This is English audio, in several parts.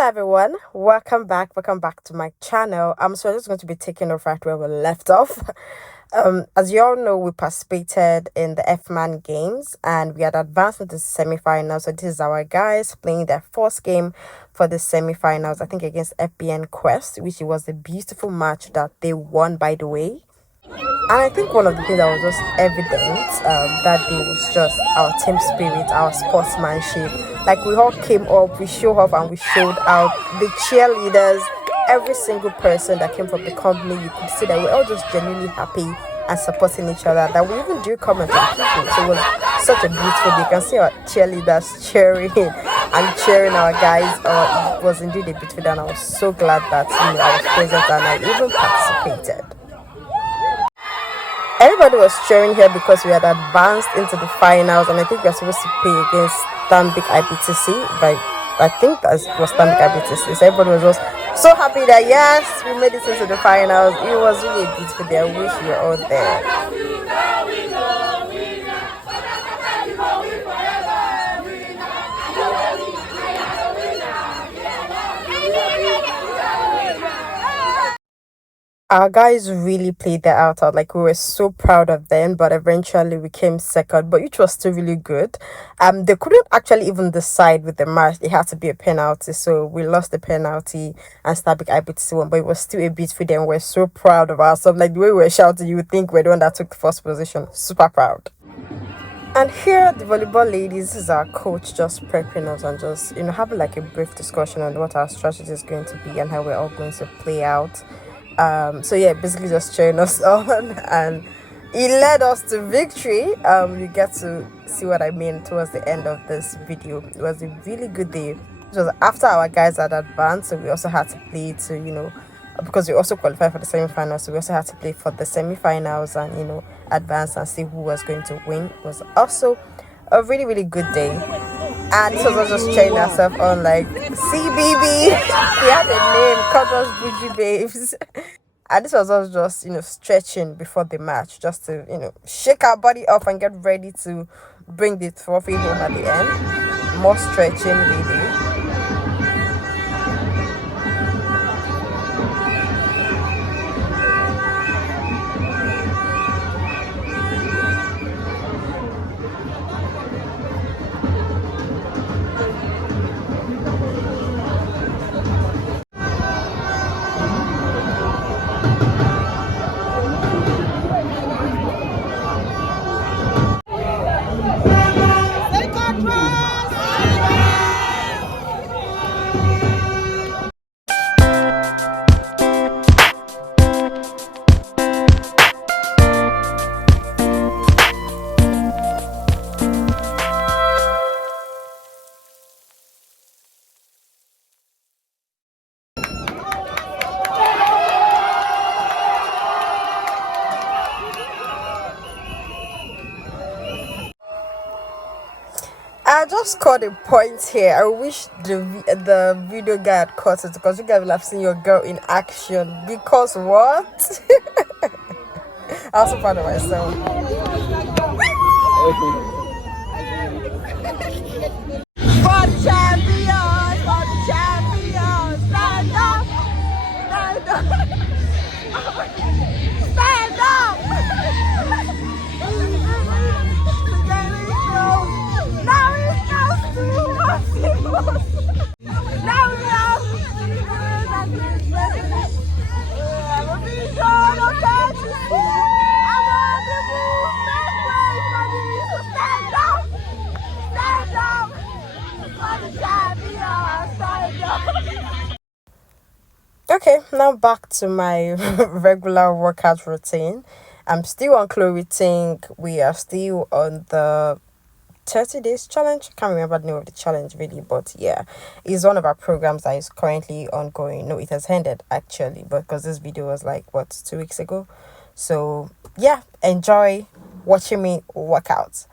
Hello everyone, welcome back to my channel. So I'm just going to be taking off right where we left off. As you all know, we participated in the F-Man games and we had advanced into the semi-finals. So this is our guys playing their first game for the semi-finals, I think against FBN Quest, which was a beautiful match that they won, by the way. And I think one of the things that was just evident that day was just our team spirit, our sportsmanship. Like, we all came up, we showed up and we showed out. The cheerleaders, every single person that came from the company, you could see that we're all just genuinely happy and supporting each other. That we even do comment on people. So it was such a beautiful day. You can see our cheerleaders cheering and cheering our guys. It was indeed a beautiful day, and I was so glad that I was present and I even participated. Everybody was cheering here because we had advanced into the finals, and I think we are supposed to play against Stanbic IBTC, but I think that was Stanbic IBTC. So everybody was just so happy that yes, we made it into the finals. It was really a beautiful day. I wish you were all there. Our guys really played their out. Like, we were so proud of them, but eventually we came second, but which was still really good. They couldn't actually even decide with the match. It had to be a penalty, so we lost the penalty and Stabik IBTC won, but it was still a beautiful day and we're so proud of ourselves. Like, the way we were shouting, you would think we're the one that took the first position. Super proud. And here, the volleyball ladies, this is our coach just prepping us and just, having like a brief discussion on what our strategy is going to be and how we're all going to play out. So yeah, basically just cheering us on, and it led us to victory. You get to see what I mean towards the end of this video. It was a really good day. It was after our guys had advanced, so we also had to play to, because we also qualified for the semi-finals, so we also had to play for the semi-finals and, advance and see who was going to win. It was also a really, really good day. And so I was just cheering ourselves on, like, CBB. We had a name, called us Bougie Babes. And this was us just, stretching before the match, just to, shake our body off and get ready to bring the trophy home at the end. More stretching, really. I just caught a point here. I wish the video guy had caught it, because you guys will have seen your girl in action. Because what? I was so proud of myself. For the champions, stand up, stand up, stand up. Now it's us to now we are stand up, stand up for the champions, stand up. Okay, now back to my regular workout routine. I'm still on Chloe Ting. We are still on the 30 days challenge. I can't remember the name of the challenge really, but yeah, it's one of our programs that is currently ongoing. No, it has ended actually, but because this video was like 2 weeks ago. So yeah, enjoy watching me work out.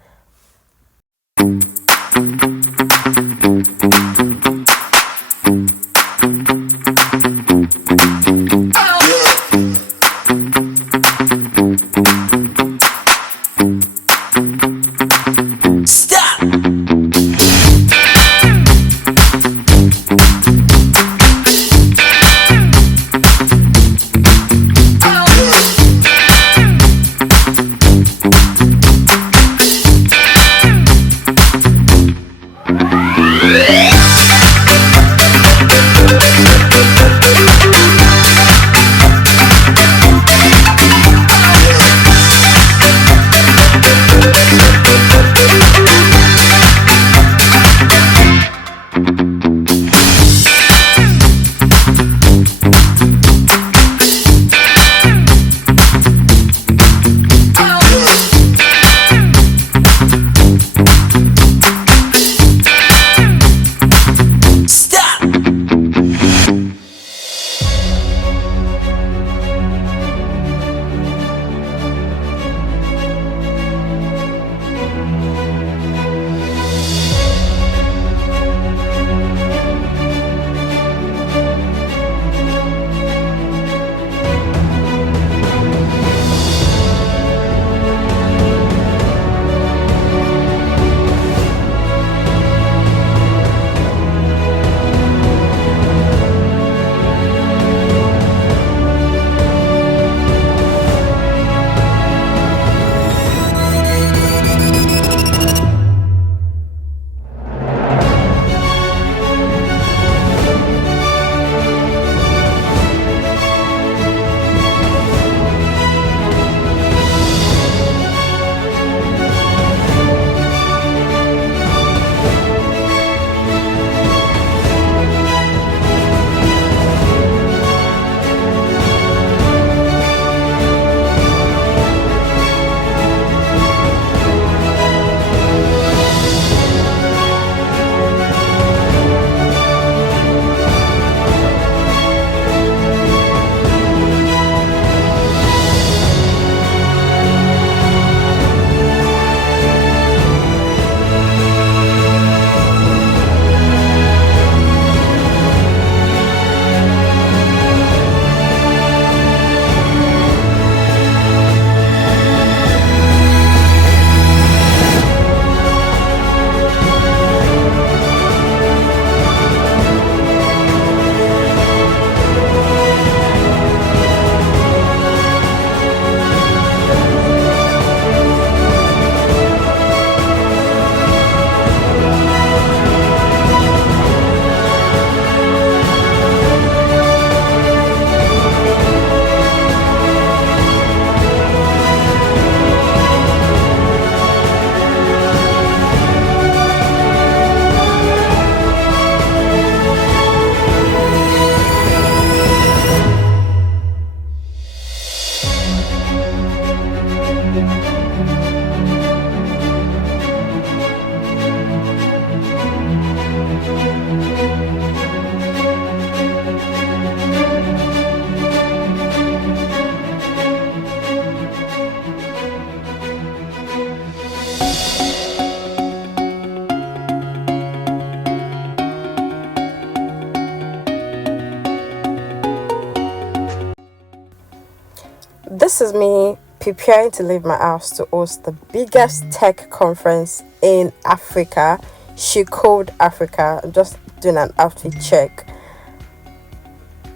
This is me preparing to leave my house to host the biggest tech conference in Africa, She Code Africa. I'm just doing an outfit check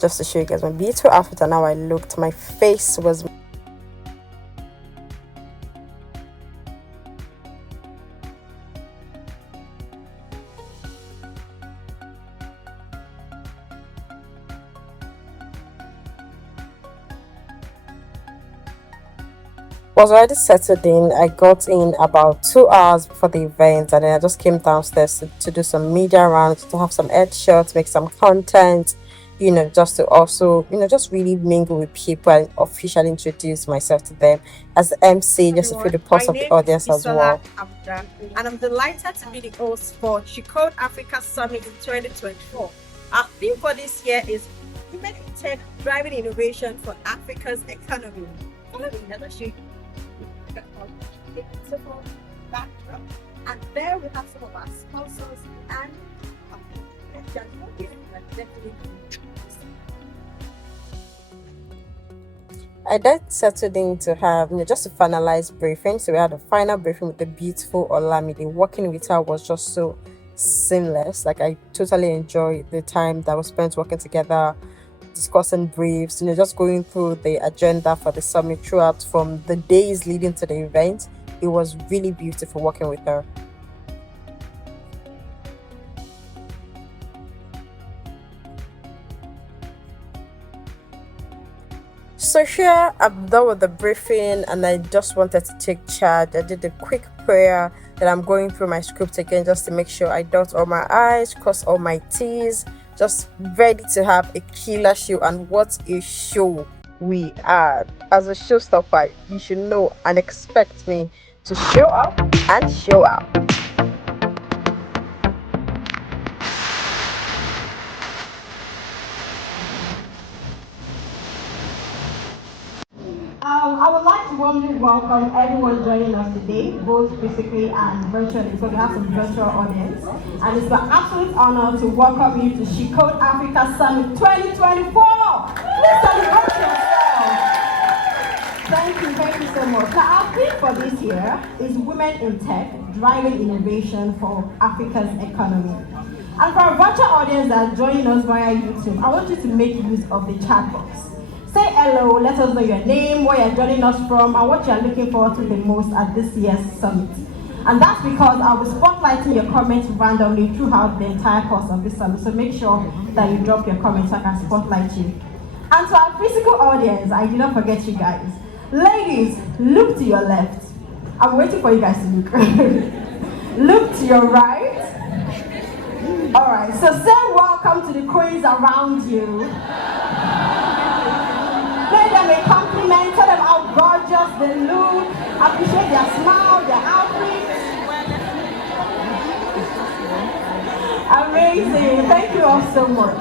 just to show you guys my beautiful outfit and how I looked. My face was already settled in. I got in about 2 hours before the event, and then I just came downstairs to do some media rounds, to have some headshots, make some content, just to also, just really mingle with people and officially introduce myself to them as the MC, just to feel the pulse of the audience as well. And I'm delighted to be the host for Chicode Africa Summit in 2024. Our theme for this year is Women in Tech Driving Innovation for Africa's Economy. Follow me as I show you a beautiful backdrop. And there we have some of our sponsors and I then settled in to have, just to finalize briefing. So we had a final briefing with the beautiful Olamide. Working with her was just so seamless. Like, I totally enjoyed the time that was spent working together, discussing briefs, just going through the agenda for the summit throughout from the days leading to the event. It was really beautiful working with her. So here I'm done with the briefing and I just wanted to take charge. I did a quick prayer that I'm going through my script again just to make sure I dot all my I's, cross all my T's, just ready to have a killer show. And what a show we are. As a showstopper, you should know and expect me to show up and show out. I would like to warmly welcome everyone joining us today, both physically and virtually, so we have some virtual audience. And it's an absolute honor to welcome you to She Code Africa Summit 2024. Please celebrate yourself. Thank you so much. Now, our theme for this year is Women in Tech, Driving Innovation for Africa's Economy. And for our virtual audience that are joining us via YouTube, I want you to make use of the chat box. Say hello, let us know your name, where you're joining us from, and what you're looking forward to the most at this year's summit. And that's because I'll be spotlighting your comments randomly throughout the entire course of this summit. So make sure that you drop your comments so I can spotlight you. And to our physical audience, I did not forget you guys. Ladies, look to your left. I'm waiting for you guys to look. Look to your right. Alright, so say welcome to the queens around you. Pay them a compliment, tell them how gorgeous they look, appreciate their smile, their outfits. Amazing, thank you all so much.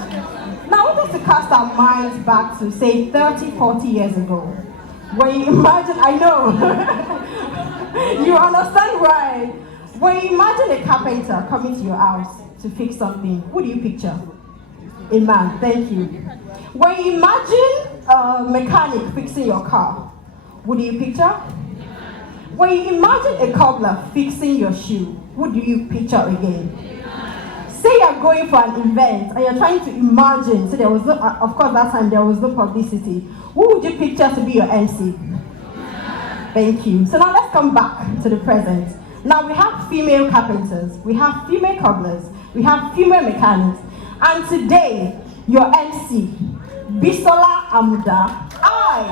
Now I want us to cast our minds back to say 30, 40 years ago. When you imagine, I know, you understand why. When you imagine a carpenter coming to your house to fix something, who do you picture? A man, thank you. When you imagine a mechanic fixing your car, what do you picture? When you imagine a cobbler fixing your shoe, what do you picture again? Say you're going for an event and you're trying to imagine, so there was no, of course that time there was no publicity. Who would you picture to be your MC? Thank you. So now let's come back to the present. Now we have female carpenters, we have female cobblers, we have female mechanics, and today, your MC, Bisola Amuda, I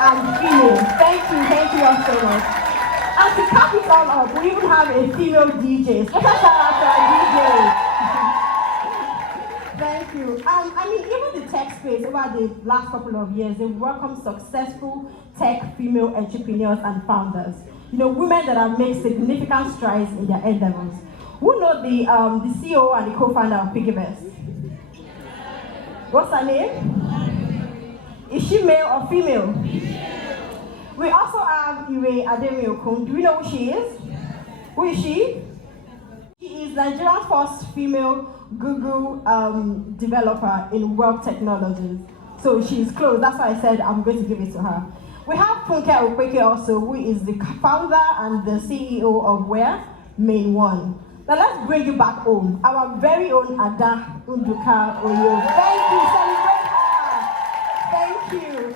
am female. Thank you all so much. And to cap it all up, we even have a female DJ. Special shout out to our DJ. Thank you. Even the tech space over the last couple of years, they've welcomed successful tech female entrepreneurs and founders. Women that have made significant strides in their endeavors. Who know the CEO and the co-founder of Piggyvest? What's her name? Is she male or female? We also have Ire Ademiokun. Do we know who she is? Who is she? She is Nigeria's first female Google developer in web technologies. So she's close. That's why I said I'm going to give it to her. We have Funke Okweke also, who is the founder and the CEO of where? Main One. Now let's bring you back home. Our very own Ada Unduka Oyo. Thank you, celebrate her. Thank you.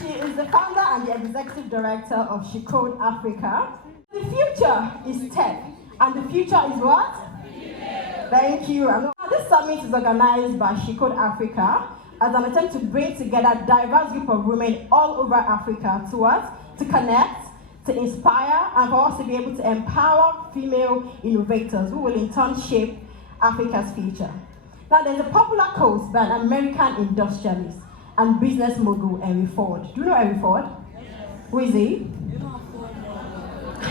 She is the founder and the executive director of She Code Africa. The future is tech, and the future is what? Thank you. Now, this summit is organized by She Code Africa as an attempt to bring together a diverse group of women all over Africa to what? To connect, to inspire, and for us to be able to empower female innovators who will in turn shape Africa's future. Now, there's a popular quote by an American industrialist and business mogul, Henry Ford. Do you know Henry Ford? Yes. Who is he?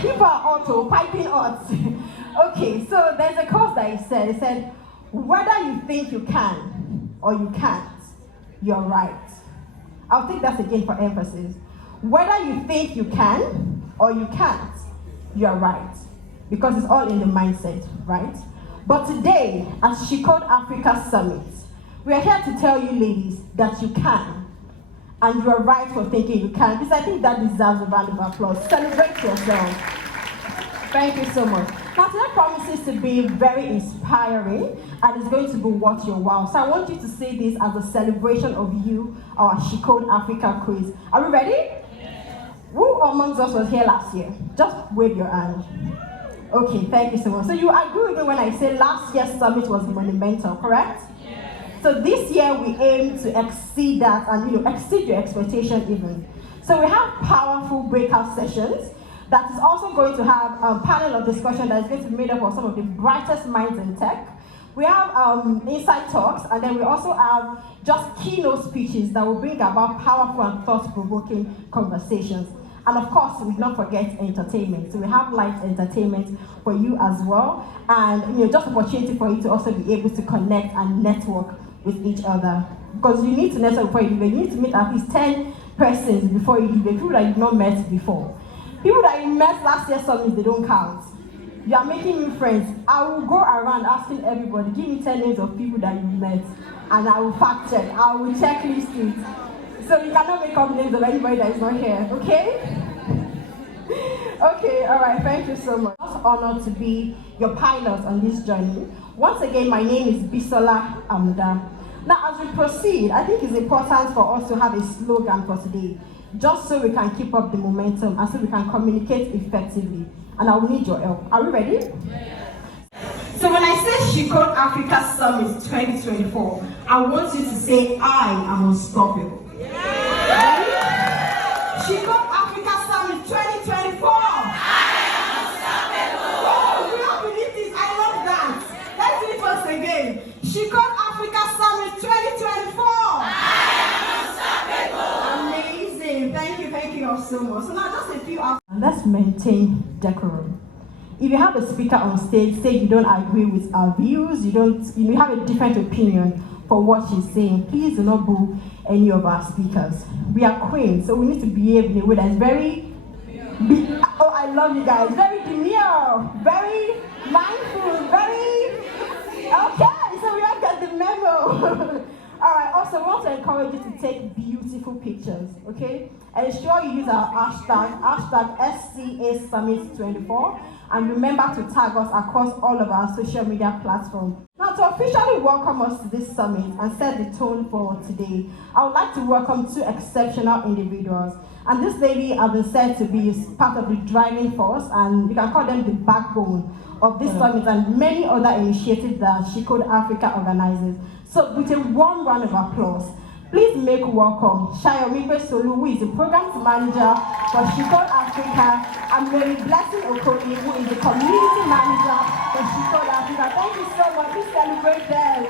People are auto, piping hot. Okay, so there's a quote that he said, whether you think you can or you can't, you're right. I'll take that again for emphasis. Whether you think you can or you can't, you're right. Because it's all in the mindset, right? But today, at She Code Africa Summit, we are here to tell you ladies that you can. And you're right for thinking you can, because I think that deserves a round of applause. Celebrate yourself. Thank you so much. Now today promises to be very inspiring and it's going to be worth your while. So I want you to see this as a celebration of you, our She Code Africa quiz. Are we ready? Yes. Who amongst us was here last year? Just wave your hand. Okay, thank you so much. So you agree with me when I say last year's summit was monumental, correct? Yes. So this year we aim to exceed that and exceed your expectation even. So we have powerful breakout sessions that is also going to have a panel of discussion that is going to be made up of some of the brightest minds in tech. We have inside talks, and then we also have just keynote speeches that will bring about powerful and thought-provoking conversations. And of course, we will not forget entertainment. So we have light entertainment for you as well, and just opportunity for you to also be able to connect and network with each other. Because you need to network before you leave. You need to meet at least 10 persons before you leave, people that you've not met before. People that you met last year's summit, they don't count. You are making new friends. I will go around asking everybody, give me 10 names of people that you met, and I will fact check. I will checklist it. So you cannot make up names of anybody that is not here, okay? Okay, all right, thank you so much. I'm honored to be your pilot on this journey. Once again, my name is Bisola Amuda. Now, as we proceed, I think it's important for us to have a slogan for today, just so we can keep up the momentum and so we can communicate effectively. And I will need your help. Are we ready? Yes. So when I say She Code Africa Summit 2024, I want you to say, I am unstoppable. Yes. She Code Africa Summit 2024. I am unstoppable. Oh, we all believe this. I love that. Let's do it once again. She Code Africa Summit 2024. Thank you all so much. So now just a few hours. Let's maintain decorum. If you have a speaker on stage, say you don't agree with our views, you have a different opinion for what she's saying, please do not boo any of our speakers. We are queens, so we need to behave in a way that is very, oh, I love you guys, very demure, very mindful, very, okay, so we all get the memo. All right, also we want to encourage you to take beautiful pictures, okay? Ensure you use our hashtag SCA Summit 24, and remember to tag us across all of our social media platforms. Now, to officially welcome us to this summit and set the tone for today, I would like to welcome two exceptional individuals. And this lady has been said to be part of the driving force, and you can call them the backbone of this summit and many other initiatives that She Code Africa organizes. So with a warm round of applause, please make welcome Shayomipe Solu, who is the programs manager for She Code Africa, and Mary Blessing Okoni, who is the community manager for She Code Africa. Thank you so much. Please celebrate them.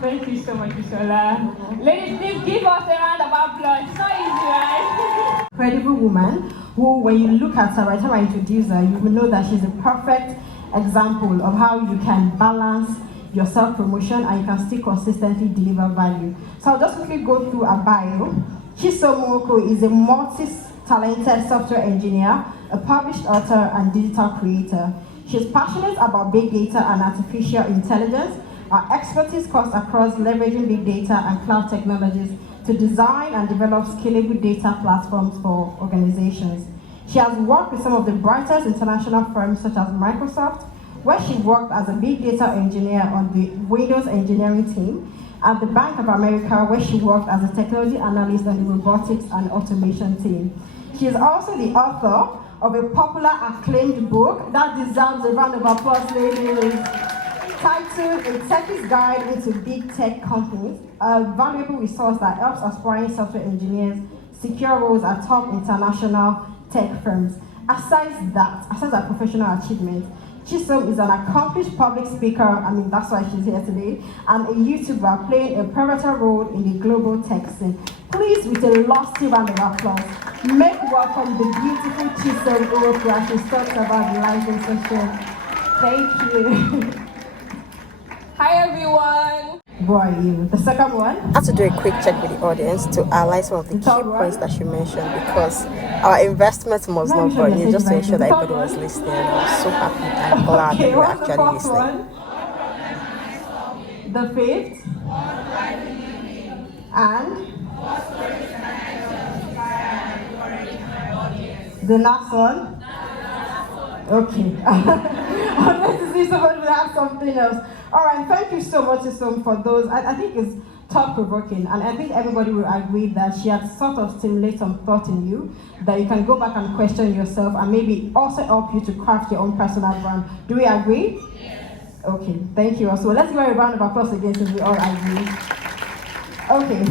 Thank you so much, Bisola. Ladies, please give us a round of applause. It's not easy, right? Incredible woman who, when you look at her, by the time I introduce her, you will know that she's a perfect example of how you can balance your self-promotion and you can still consistently deliver value. So I'll just quickly go through her bio. Chisom Moko is a multi-talented software engineer, a published author and digital creator. She's passionate about big data and artificial intelligence, Our expertise cuts across leveraging big data and cloud technologies to design and develop scalable data platforms for organizations. She has worked with some of the brightest international firms such as Microsoft, where she worked as a big data engineer on the Windows engineering team, at the Bank of America, where she worked as a technology analyst on the robotics and automation team. She is also the author of a popular acclaimed book that deserves a round of applause, ladies, titled A Techie's Guide into Big Tech Companies, a valuable resource that helps aspiring software engineers secure roles at top international tech firms. Aside that professional achievement, Chisom is an accomplished public speaker, that's why she's here today, and a YouTuber playing a pivotal role in the global tech scene. Please, with a lusty round of applause, make welcome the beautiful Chisom Urofu as she talks about the lighting session. Thank you. Hi everyone. Who are you? The second one? I had to do a quick check with the audience to highlight some of the key points that she mentioned, because our investment must not burn you, just to ensure that everybody was listening. I was so happy and glad that we were actually listening. The fifth? And? The last one? Okay. I'm going to see somebody will have something else. All right, thank you so much, Isom, for those. I think it's thought-provoking, and I think everybody will agree that she had sort of stimulated some thought in you that you can go back and question yourself and maybe also help you to craft your own personal brand. Do we agree? Yes. Okay, thank you also. Let's give her a round of applause again since we all agree. Okay,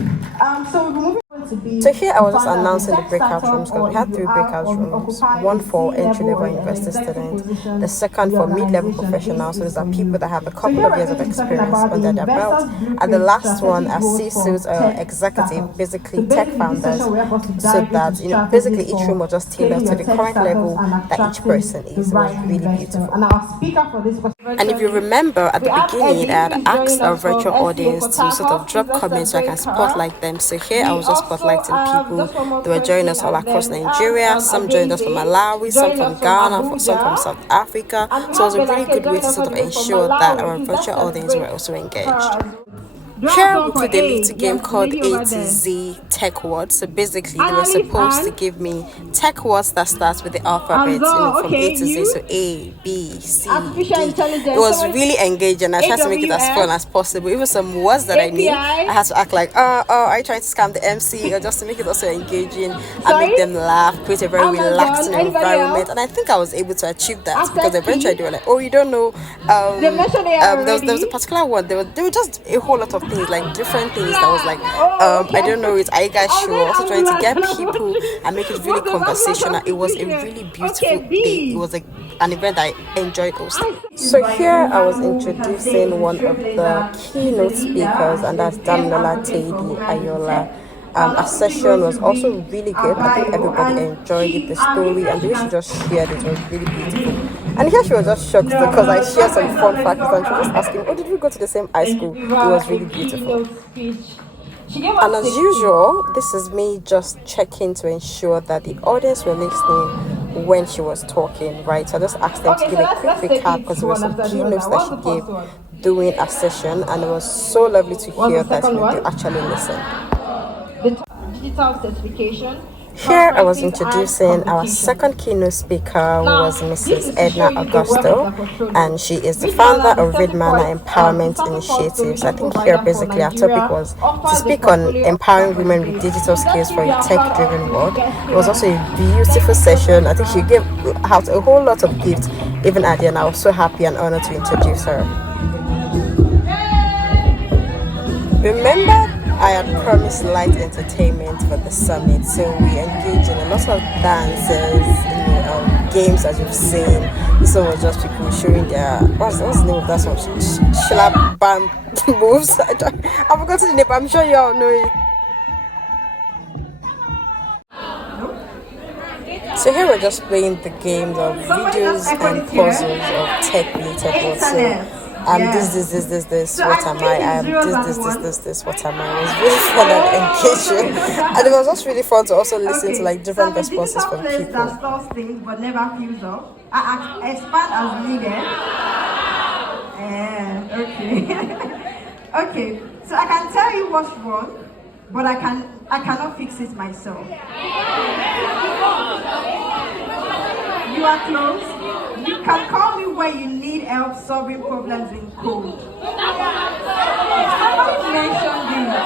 so we're moving on to be... So here I was just announcing the breakout rooms, because we had 3 breakout rooms. One for entry-level investor students, the second for mid-level professionals, so those are people that have a couple of years of experience under their belt, and the last one are C-suits executive, basically tech founders, so that, basically each room was just tailored to the current level that each person is. It was really beautiful. And if you remember at the beginning, I had asked our virtual audience to sort of drop comments so I can spotlight them. So here I was just spotlighting people. They were joining us all across Nigeria. Some joined us from Malawi, some from Ghana, some from South Africa. So it was a really good way to sort of ensure that our virtual audience were also engaged. Here we played a little game called A to Z Tech Words. So basically they were supposed to give me tech words that starts with the alphabet, from A to Z, so A, B, C, D. It was really engaging. I tried to make it as fun as possible. Even some words that I knew, I had to act like, are you trying to scam the MC, or just to make it also engaging and make them laugh, create a very relaxing environment. And I think I was able to achieve that, because eventually they were like, oh, you don't know, there was a particular one, there were just a whole lot of things, like different things that was like, I don't know it, are you guys sure? Also trying to get people and make it really conversational. It was a really beautiful day. It was an event I enjoyed hosting. So here I was introducing one of the keynote speakers, and that's Damilola Teidi Ayola. Our session was also really good. I think everybody enjoyed it, the story, and the way she just shared it was really beautiful. And here she was just shocked because I shared some fun facts, and she was just asking, oh, did we go to the same high school? It was really beautiful. And as usual, this is me just checking to ensure that the audience were listening when she was talking, right? So I just asked them to give a quick recap, because there were some keynotes that she gave during a session, and it was so lovely to hear that you actually listen. The digital certification. Here I was introducing our second keynote speaker, who was Mrs. Edna Augusto, and she is the founder of Readmana Empowerment Initiatives. I think here basically our topic was to speak on empowering women with digital skills for a tech-driven world. It was also a beautiful session. I think she gave out a whole lot of gifts even at the end. I was so happy and honored to introduce her. Remember, I had promised light entertainment for the summit, so we engaged in a lot of dances, games as you've seen. This one was just people showing their, what's the name of that song? Shlap bam moves. I forgot the name, but I'm sure you all know it. So here we're just playing the games of videos and puzzles of tech-related words. So this, what am I? This, what am I? It was really fun and engaging. And it was also really fun to also listen to like different responses from people. That stores things but never fills up. Expand as needed. Okay. Okay, so I can tell you what's wrong, but I cannot fix it myself. You are close. You can call me when you need help solving problems in code. Somebody mentioned this.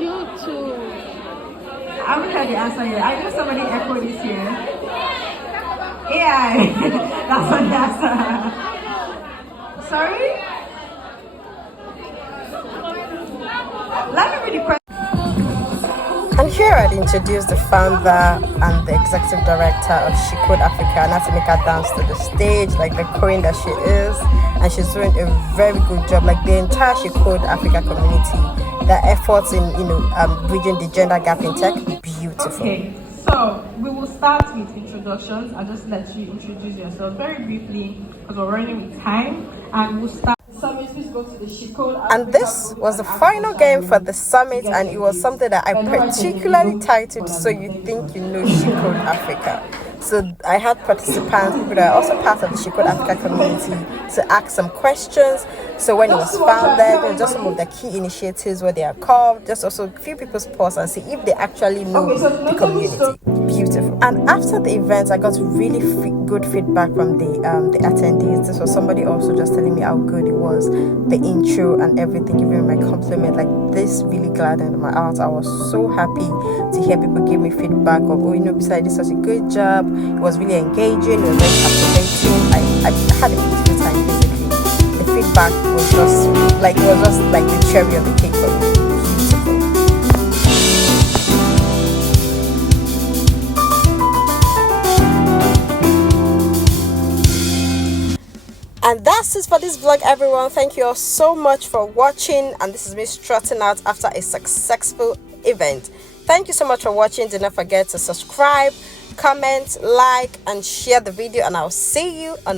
You too. I haven't heard the answer yet. I know somebody echoed this here. AI. That's not the answer. Sorry? Let me read the question. And here I'd introduce the founder and the executive director of She Code Africa, and I had to make her dance to the stage like the queen that she is. And she's doing a very good job. Like the entire She Code Africa community, their efforts in bridging the gender gap in tech, beautiful. Okay, so we will start with introductions. I'll just let you introduce yourself very briefly because we're running with time, and we'll start. Summit, please go to the She Code Africa. And this was the final game for the summit, and it was something that I particularly titled So You Think You Know She Code Africa. So I had participants, people that are also part of the She Code Africa community, to ask some questions. So when it was founded, just some of the key initiatives where they are called, just also a few people's posts and see if they actually know the community. Beautiful. And after the event, I got really good feedback from the attendees. This was somebody also just telling me how good it was, the intro and everything, giving me my compliment. Like this really gladdened my heart. I was so happy to hear people give me feedback of, oh, besides this, such a good job. It was really engaging. It was very captivating. I had a beautiful time. Basically, the feedback was just like the cherry on the cake for me. Beautiful. And that's it for this vlog, everyone. Thank you all so much for watching, and this is me strutting out after a successful event. Thank you so much for watching. Do not forget to subscribe, comment, like, and share the video, and I'll see you on my